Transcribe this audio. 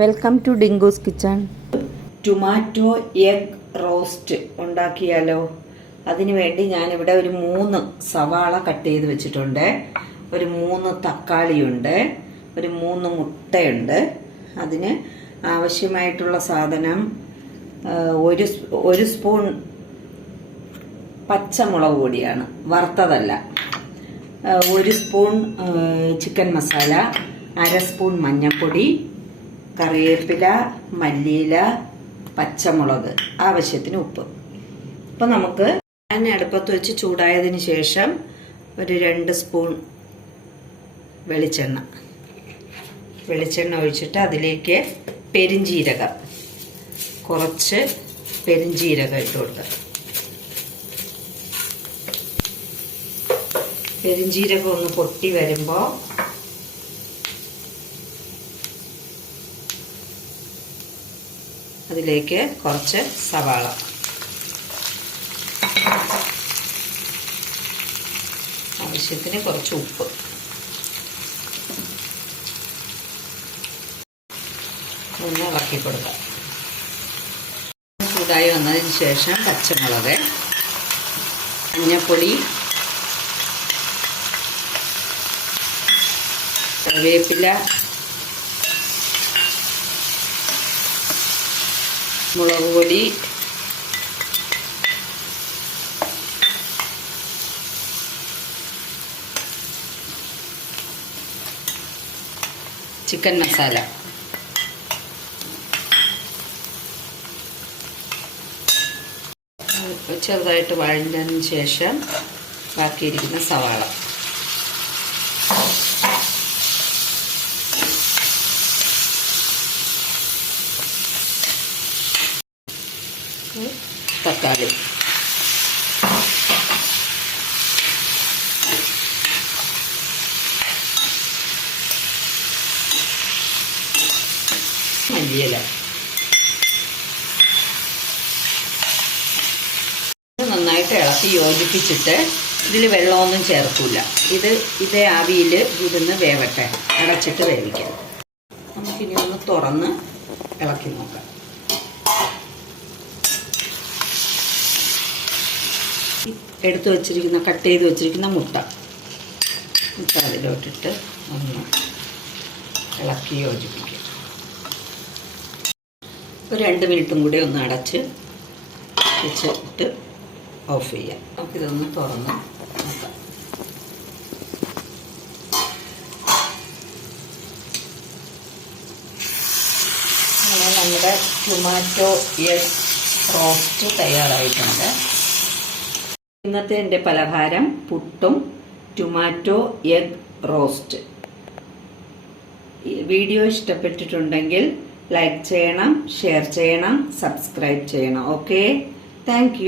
Welcome to Dinkos kitchen tomato egg roast ഉണ്ടാക്കിയാലോ? അതിനു വേണ്ടി ഞാനിവിടെ ഒരു മൂന്ന് സവാള കട്ട് ചെയ്ത് വെച്ചിട്ടുണ്ട്. ഒരു മൂന്ന് തക്കാളിയുണ്ട്. ഒരു മൂന്ന് മുട്ടയുണ്ട്. അതിന് ആവശ്യമായിട്ടുള്ള സാധനം ഒരു ഒരു സ്പൂൺ പച്ചമുളക് പൊടിയാണ്. വറുത്തതല്ല. ഒരു സ്പൂൺ ചിക്കൻ മസാല അര സ്പൂൺ മഞ്ഞൾപ്പൊടി കറിവേപ്പില മല്ലിയില പച്ചമുളക് ആവശ്യത്തിന് ഉപ്പ്. അപ്പം നമുക്ക് ഞാൻ അടുപ്പത്ത് വെച്ച് ചൂടായതിന് ശേഷം ഒരു രണ്ട് സ്പൂൺ വെളിച്ചെണ്ണ. വെളിച്ചെണ്ണ ഒഴിച്ചിട്ട് അതിലേക്ക് പെരിഞ്ചീരകം. കുറച്ച് പെരിഞ്ചീരകം ഇട്ട് കൊടുക്കുക. പെരിഞ്ചീരകം ഒന്ന് പൊട്ടി വരുമ്പോൾ അതിലേക്ക് കുറച്ച് സവാള. ആവശ്യത്തിന് കുറച്ച് ഉപ്പ്. ഒന്ന് ഇളക്കി കൊടുക്കാം. ചൂടായി വന്നതിന് ശേഷം പച്ചമുളക് മഞ്ഞപ്പൊടി കറിവേപ്പില മുളക് പൊടി. ചിക്കൻ മസാല. ചെറുതായിട്ട് വഴഞ്ഞതിന് ശേഷം ബാക്കിയിരിക്കുന്ന സവാള. തക്കാളി. മല്ലിയില. നന്നായിട്ട് ഇളക്കി യോജിപ്പിച്ചിട്ട് ഇതിൽ വെള്ളമൊന്നും ചേർക്കില്ല ഇത് ഇതേ ആവിയിൽ ഇരുന്ന് വേവട്ടെ. അടച്ചിട്ട് വേവിക്കാം. നമുക്കിനി ഒന്ന് തുറന്ന് ഇളക്കി നോക്കാം. എടുത്തു വച്ചിരിക്കുന്ന കട്ട് ചെയ്ത് വച്ചിരിക്കുന്ന മുട്ട. മുട്ട അതിലോട്ടിട്ട് ഒന്ന് ഇളക്കി യോജിപ്പിക്കുക. ഒരു രണ്ട് മിനിറ്റും കൂടി ഒന്ന് അടച്ച് വെച്ചിട്ട് ഓഫ് ചെയ്യാം നമുക്കിതൊന്ന് തുറന്ന് നോക്കാം. നമ്മുടെ ടൊമാറ്റോ എഗ് റോസ്റ്റ് തയ്യാറായിട്ടുണ്ട്. ഇന്നത്തെ എന്റെ പലഹാരം പുട്ടും ടൊമാറ്റോ എഗ് റോസ്റ്റ് വീഡിയോ ഇഷ്ടപ്പെട്ടിട്ടുണ്ടെങ്കിൽ ലൈക്ക് ചെയ്യണം ഷെയർ ചെയ്യണം സബ്സ്ക്രൈബ് ചെയ്യണം. Okay thank